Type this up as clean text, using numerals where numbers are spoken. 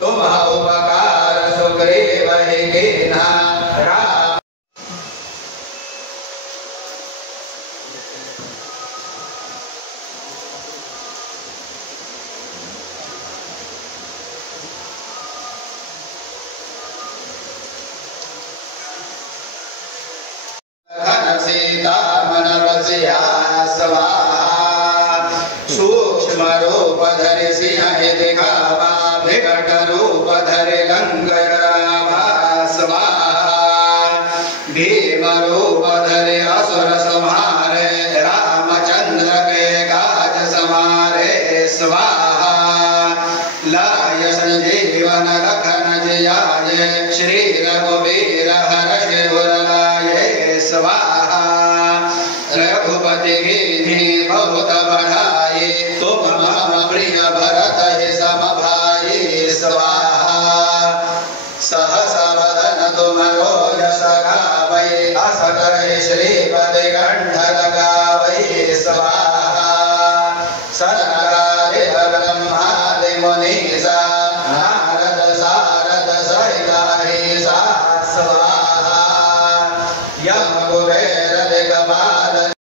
तुम उपकार सुग्रीव ही कीन्हा राम सीता मन बसिया स्वाहा सूक्ष्म रूप धरि सिंह दिखावा विकट रूप धरि लंकर रामा स्वाहा भीम रूप धरि असुर संहारे रामचंद्र के काज समारे स्वाहा लाय संजीवन लखन जियाये श्री रघुवीर हर्षि उर लाये स्वाहा रघुपति कीन्ही बहुत बढ़ाई तुम मम प्रिय भरत ही सम भाई स्वाहा सहस वदन तुम रोज सगावै अस कहि श्रीपति कंठ लगावै स्वाहा सदा